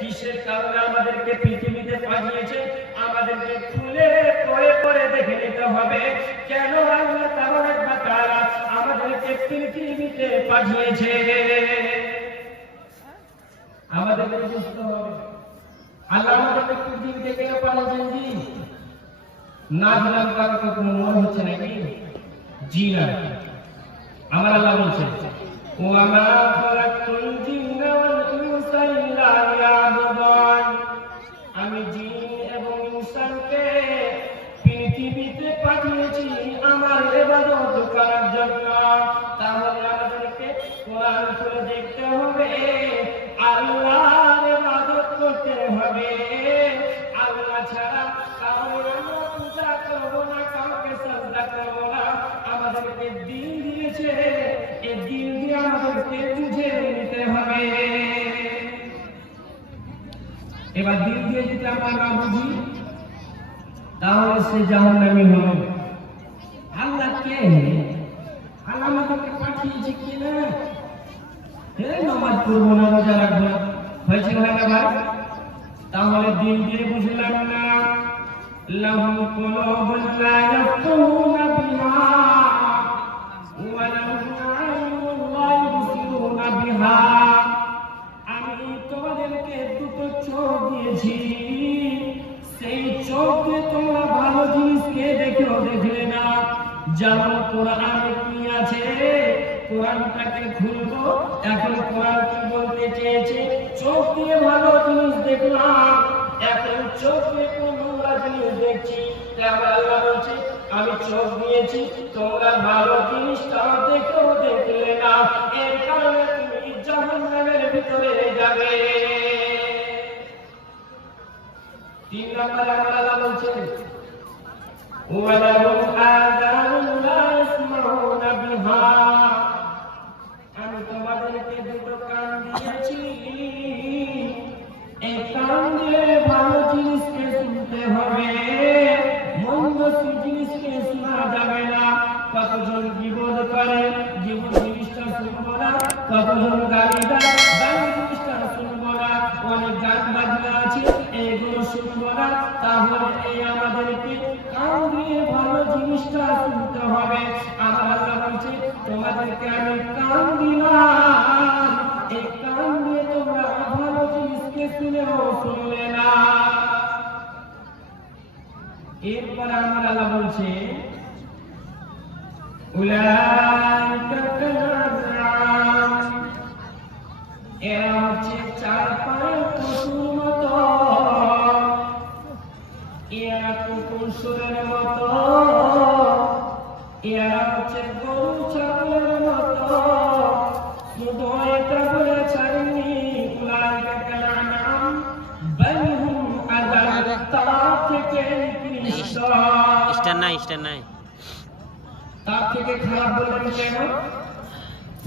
কিসের কারণে আমাদেরকে পৃথিবীতে পাঠিয়েছে আমাদেরকে খুলে পড়ে পড়ে দেখে নিতে হবে কেন আল্লাহ তাআলা আমাদেরকে পৃথিবীতে পাঠিয়েছে। আমাদেরকে বুঝতে হবে আল্লাহ আমাদেরকে পৃথিবীতে কেন পাঠিয়েছেন। জি না দিলাম কারো কোনো মনে হচ্ছে নাকি? জি না। আমার আল্লাহ বলছে ওয়ামা খালাকতুল জিন্না ওয়াল ইনসা ইল্লা লিয়াবুদুন, আমি জিন এবং ইনসানকে পৃথিবীতে পাঠিয়েছি আমার ইবাদত করার জন্য। তাহলে আমাদেরকে কোরআন খুলে দেখতে হবে, আল্লাহর ইবাদত করতে হবে। আল্লাহ ছাড়া কাউকে আমরা পূজা করব না, কাউকে সাজদা করব না। আমাদেরকে দিন দিয়েছে, এই দিন দিয়ে আমাদেরকে বুঝে নিতে হবে। এবার দিন দিয়ে যদি আমরা না বুঝি তাহলে সে জাহান্নামী হবে। আল্লাহ কে? আল্লাহ আমাদেরকে পাঠিয়েছে কিনা? নামাজ পড়বো না, রোজা রাখবো না, হয়েছে না ভাই? তাহলে দিন দিয়ে বুঝলাম না। লাহুম কুলুবুন লা ইয়াফকাহুনা বিহা ওয়া লাহুম আ'য়ুনুন লা ইবসিরুনা বিহা, আমি তোমাদেরকে দুটো চোখ দিয়েছি, সেই চোখ দিয়ে তোমরা ভালো জিনিসকে দেখলে না। যেমন কোরআনে কি আছে, কোরআনটাকে খুলবো, এখন কোরআন কি বলতে চেয়েছে, চোখ দিয়ে ভালো জিনিস দেখলাম, এখন চোখ দিয়ে নোংরা জিনিস দেখছি। তাহলে আল্লাহ বলছে আমি চোখ দিয়েছি, তোমরা ভালো জিনিসটা দেখলে না, এর কারণে তুমি জাহান্নামের ভিতরে যাবে। 3 নম্বরে আল্লাহ বলছেন ওয়ালাহুম আযানুন লা ইয়াসমাউনা বিহা, আমি তোমাদেরকে দুটো কান দিয়েছি, এই কান দিয়ে ভালো জিনিসকে শুনতে হবে, মন্দ জিনিসকে শোনা যাবে না। কতজন বিপদ করে, জীবন জিনিসটা শুনবো না, কতজন গালি দেয়, গালি জিনিসটা শুনবো না, অনেক গান বাজনা আছে এগুলো শুনবো না। তাহলে এই আমাদেরকে কান দিয়ে ভালো জিনিসটা শুনতে হবে। আমার আল্লাহ বলছে তোমাদেরকে আমি কান দিলাম, এই কান দিয়ে তোমরা ভালো জিনিসকে শুনলে না। এরপর আমার আল্লাহ বলছে উলাইকা কাল-আনআম, এরা হচ্ছে 4 পায়ের পশুর মতো, এরা কুকুর শুয়োরের মতো, এরা হচ্ছে গরু ছাগলের মতো। শুধু এটা বলে ছাড়েনি উলাইকা কাল-আনআম বাল হুম আযাল, তার থেকে নিকৃষ্ট, স্টার নাই তার থেকে খারাপ বললেন কেন?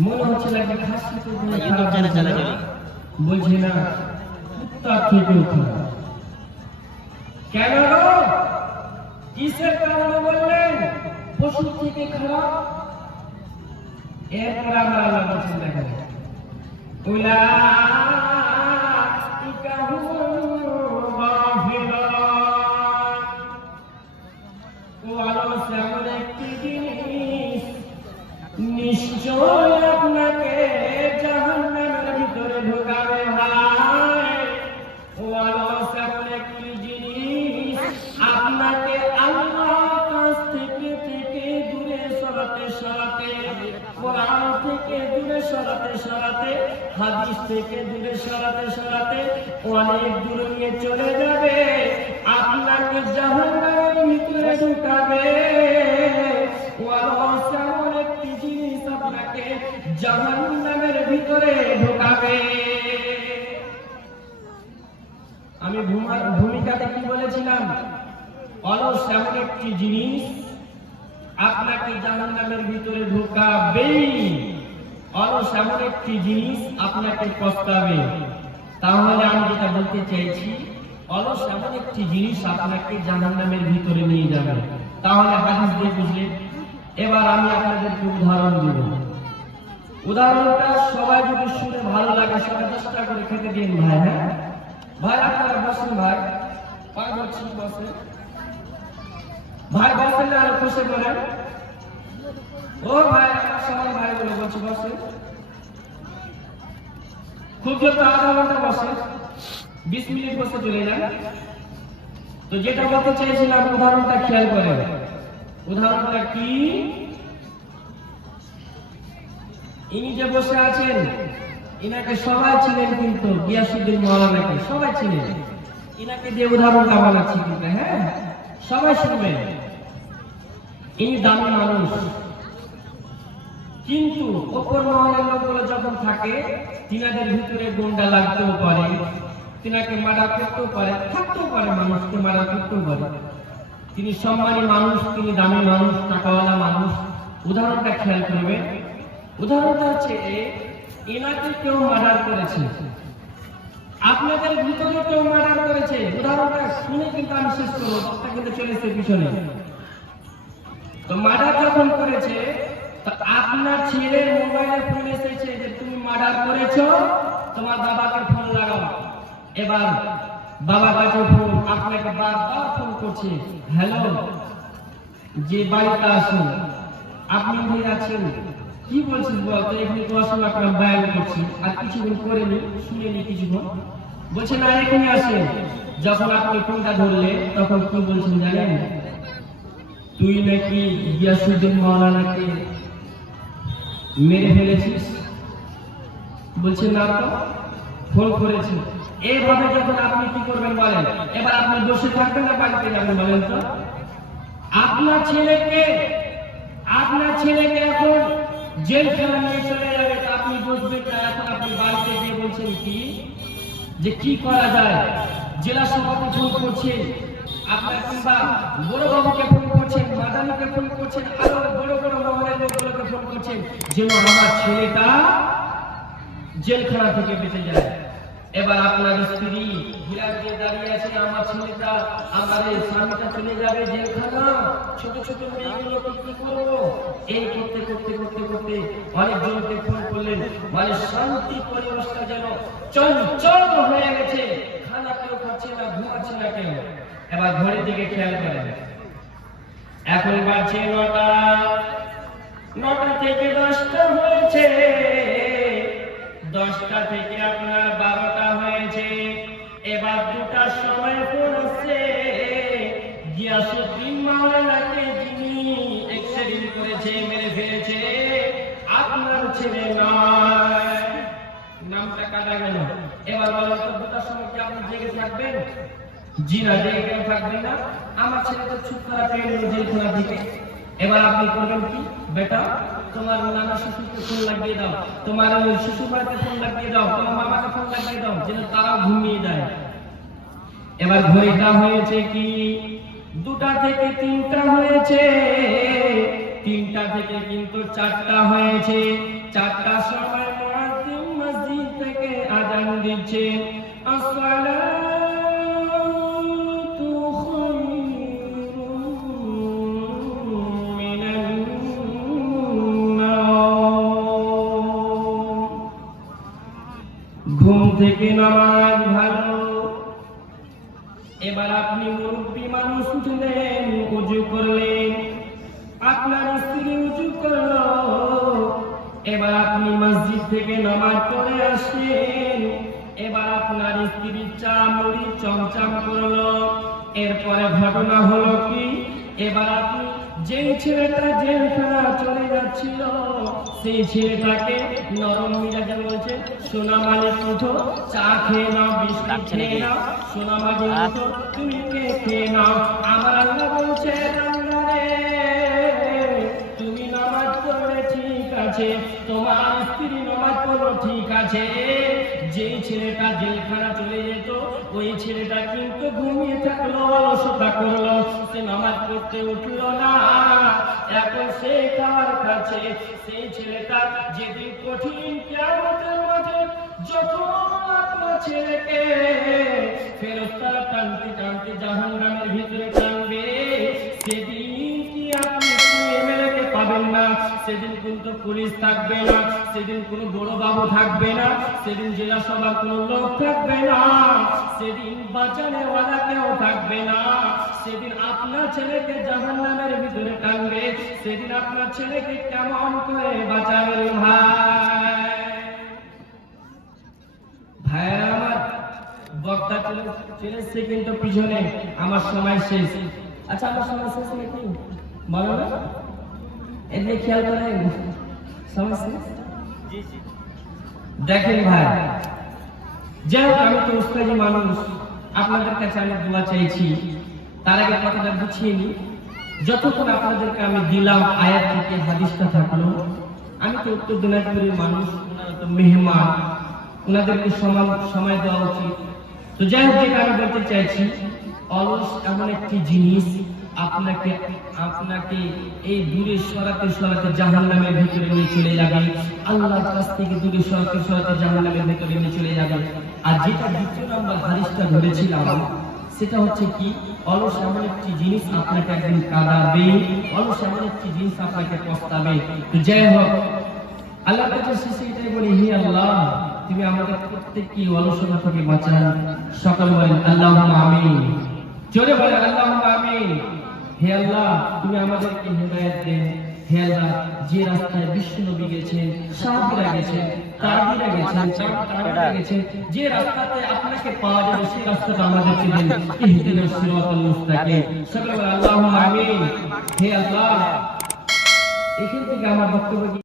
মনে হচ্ছে লাগে খাসি তো ইউটিউব চ্যানেল চালাচ্ছি, বলছি না তার থেকে খারাপ। কেন? কিসের কারণে বললেন পশু থেকে খারাপ? এরপর আমরা আল্লাহ বলছেন দেখেন উলাইকা হুমুল গাফিলুন, ওয়ালাস এমন একটি জিনিস নিশ্চয় আপনাকে জাহান্নামের ভিতরে ঢোকাবে। ভাই ওয়ালাস এমন একটি জিনিস আপনাকে আল্লাহর কাছ থেকে দূরে সরাতে, কোরআন থেকে দূরে সরাতে, হাদিস থেকে দূরে সরাতে অনেক দূরে নিয়ে চলে যাবে, আপনাকে জাহান্নামের ভিতরে ঢুকাবে। ওয়ালাস এমন একটি জিনিস আপনাকে জাহান্নামের ভিতরে ঢুকাবে। আমি ভূমিকাতে কি বলেছিলাম? অলস এমন একটি জিনিস আপনাকে জাহান্নামের ভিতরে ঢুকাবেই, অলস এমন একটি জিনিস আপনাকে পস্তাবে। তাহলে আমি যেটা বলতে চাইছি, অলস এমন একটি জিনিস আপনাকে জাহান্নামের ভিতরে নিয়ে যাবে। তাহলে হাদিস দিয়ে বুঝলেন। এবার আমি আপনাদেরকে উদাহরণ দেব। উদাহরণটা সবাই যদি শুনে ভালো লাগে সবাই চেষ্টা করে খেতে দিন ভাই। হ্যাঁ, ভাই আপনারা বসুন ভাই, পা ধরছি বসে ভাই, বসেন না, আরো বসে পড়েন। ও ভাই আমার সবাই ভাইগুলো বলছি বসে, খুব জোর তো আধা ঘন্টা বসে, 20 মিনিট বসে চলে যান। তো যেটা বলতে চাইছিলাম উদাহরণটা খেয়াল করেন। উদাহরণটা কি? ইনি যে বসে আছেন ইনাকে সবাই ছিলেন, কিন্তু গিয়াসউদ্দিন মাওলানাকে সবাই ছিলেন। ইনাকে যে উদাহরণটা বানাচ্ছি কিন্তু, হ্যাঁ সবাই শুনবেন। ইনি দামি মানুষ, কিন্তু অপর মহলের লোকগুলো যখন থাকে তিনাদের ভিতরে গুন্ডা লাগতেও পারে, তিনাকে মারা করতেও পারে, থাকতেও পারে, মানুষকে মারা করতেও পারে। তিনি সম্মানী মানুষ, তিনি দামি মানুষ, টাকাওয়ালা মানুষ। উদাহরণটা খেয়াল করবে। উদাহরণটা হচ্ছে এনাকে কেউ মার্ডার করেছে, আপনাদের ভিতরে কেউ মার্ডার করেছে। উদাহরণটা শুনে কিন্তু আমি শেষ করবো, বক্তা কিন্তু চলেছে পিছনে। তো মার্ডার যখন করেছে, তো আপনার ছেলের মোবাইলে ফোন এসেছে যে তুমি মার্ডার করেছো, তোমার বাবাকে ফোন লাগাও। এবার বাবা কাছে ফোন, আপনাকে বারবার ফোন করছে, হ্যালো যে বাড়িতে আসুন, আপনি হয়ে আছেন, কি বলছিস বল? তো এখানে তো আসলে আপনার বায়ান করছি, আর কিছুক্ষণ করে নি, শুনে নি কিছুক্ষণ। বলছে না এখানে আসেন। যখন আপনি ফোনটা ধরলে তখন কি বলছেন জানেন? তুই নাকি গিয়াসউদ্দিন মাওলানাকে মেরে ফেলেছিস। বলছে না তো, ফোন করেছি। এইভাবে যখন আপনি কি করবেন বলেন? এবার আপনি বসে থাকবেন না বাড়িতে যাবেন বলেন তো? আপনার ছেলেকে এখন জেলখানা নিয়ে চলে যাবে, তা আপনি বসবেন না। এখন আপনি বাড়িতে গিয়ে বলছেন কি যে কি করা যায়? জেলা সভাপতি ফোন করছেন, আপনার কিংবা বড় বাবুকে ফোন করছেন, মাদানিকে ফোন করছেন, আরো বড় বড় মহলের লোকগুলোকে ফোন করছেন, যেন আমার ছেলেটা জেলখানা থেকে বেঁচে যায়। এবার আপনার স্ত্রী ঘিরার দিয়ে দাঁড়িয়ে আছে, আমার ছেলেটা, আমাদের স্বামীটা চলে যাবে জেলখানা, ছোট ছোট মেয়েগুলোকে কি করবো? এই করতে করতে করতে করতে অনেকজনকে ফোন করলেন, মানে শান্তি পরিবেশটা যেন চঞ্চল হয়ে গেছে, খানা কেউ খাচ্ছে না, ঘুমাচ্ছে না কেউ। এবার ঘড়ির দিকে খেয়াল করেন, এখন বাজছে 9টা, 9টা থেকে 10টা হয়েছে, 10টা থেকে আপনার 12টা হয়েছে। এবার 2টার সময় পড়ছে গিয়াসউদ্দিন মাওলানাকে যিনি অ্যাক্সিডেন্ট করেছে, মেরে ফেলেছে, আপনার ছেলে নয়, নামটা কাটা গেল। এবার বলেন তো 2টার সময় কি আপনি জেগে থাকবেন? জি না, জেগে কেন থাকবেন না? আমার ছেলে তো ছুট করা পেয়ে গেল জেলখানা থেকে। এবার আপনি করবেন কি? বেটা তোমার নানা শ্বশুরকে ফোন লাগিয়ে দাও, তোমার শ্বশুর বাড়িতে ফোন লাগিয়ে দাও, তোমার মামাকে ফোন লাগিয়ে দাও, যেন তারাও ঘুমিয়ে যায়। এবার ঘড়িটা হয়েছে কি 2টা থেকে 3টা হয়েছে, 3টা থেকে কিন্তু 4টা হয়েছে। 4টার সময় মুয়াজ্জিন মসজিদ থেকে আযান দিচ্ছে, আসসালাতু খায়রুম মিনান নাওম। ঘুম থেকে নামাজ ভালো। এবার আপনি মুরব্বী মানুষ উঠলেন, ওযু করলেন, আপনার স্ত্রী ওযু করলো, এবার আপনি মসজিদ থেকে নামাজ পড়ে আসেন। এবার আপনার স্ত্রী চা মুড়ি চমচম করলো। এরপরে ঘটনা হলো কি, এবার আপনি যেই ছেলেটা জেলখানা চলে যাচ্ছিল, সেই ছেলেটাকে নরম মিজাজে বলছে, সোনা মালিক উঠো, চা খেয়ে নাও, বিস্কুট খেয়ে নাও, সোনা মালিক উঠো, তুমি খেয়ে নাও। আমার আল্লাহ বলছে, বান্দা রে, তুমি নামাজ পড়লে ঠিক আছে, তোমার স্ত্রী নামাজ পড়লো ঠিক আছে, যেই ছেলেটা জেলখানা চলে যেত ওই ছেলেটা কিন্তু ঘুমিয়ে থাকলো, অলসতা করলো, সে নামাজ পড়তে উঠলো না। এখন সে কার কাছে? সেই ছেলেটা যেদিন কঠিন কিয়ামতের মাঠে যখন আপনার ছেলেকে ফেরেশতারা টানতে টানতে জাহান্নামের ভিতরে টানবে, সেদিন কি আপনি এমএলএকে পাবেন না, সেদিন কিন্তু পুলিশ থাকবে না, সেদিন কোনো বড় বাবু থাকবে না, সেদিন জেলা সভার কোনো লোক থাকবে না, সেদিন বাঁচানেওয়ালা কেউ থাকবে না। সেদিন আপনার ছেলেকে জাহান্নামের ভিতরে টানবে। সেদিন আপনার ছেলেকে কেমন করে বাঁচাবেন ভাই? ভাইরা আমার, বক্তা চলে এসছে কিন্তু পিছনে। আমার সময় শেষ। আচ্ছা, আমার সময় শেষ নাকি বলো না? এদিকে খেয়াল করেন, সময় শেষ। দেখেন ভাই, যাই হোক, আমি তো উস্তাদি মানুষ, আপনাদের কাছে আমি দোয়া চাইছি। তার আগে কথাটা বুঝিয়ে নি। যতক্ষণ আপনাদেরকে আমি দিলাম আয়াত থেকে হাদিসটা থাকলো, আমি তো উত্তর দিনাজপুরের মানুষ, ওনারা তো মেহমান, ওনাদেরকে সময় দেওয়া উচিত। তো যাই হোক, যেটা আমি বলতে চাইছি, অলস এমন একটি জিনিস আপনাকে আপনাকে এই দূরে সরাতে সরাতে জাহান্নামের ভিতরে নিয়ে চলে যাবে। আল্লাহর কাছ থেকে দূরে সরাতে সরাতে জাহান্নামের ভিতরে নিয়ে চলে যাবে। আর যেটা দ্বিতীয় নাম্বার হাদিসটা ধরেছিলাম, সেটা হচ্ছে কি, অলস এমন একটি জিনিস আপনাকে একদিন কাঁদাবে, অলস এমন একটি জিনিস আপনাকে পস্তাবে। তো যাই হোক, আল্লাহর কাছে শেষে এটাই বলি, হে আল্লাহ, তুমি আমাদের প্রত্যেককে অলসতা থেকে বাঁচান। সকল বলেন আল্লাহুম্মা আমিন। জোরে বলেন আল্লাহুম্মা আমিন। হে আল্লাহ, তুমি আমাদেরকে হেদায়েত দেন। হে আল্লাহ, যে রাস্তায় বিশ্ব নবী গেছেন, সাহাবীরা গেছেন, তাবিঈরা গেছেন, তাবিঈরা গেছেন, যে রাস্তাতে আপনাকে পাওয়া যাবে সেই রাস্তাটা আমাদেরকে দেন। ইহদিনাস সিরাতাল মুস্তাকিম। সকল বলেন আল্লাহুম্মা আমিন। হে আল্লাহ, এখান থেকে আমার বক্তব্য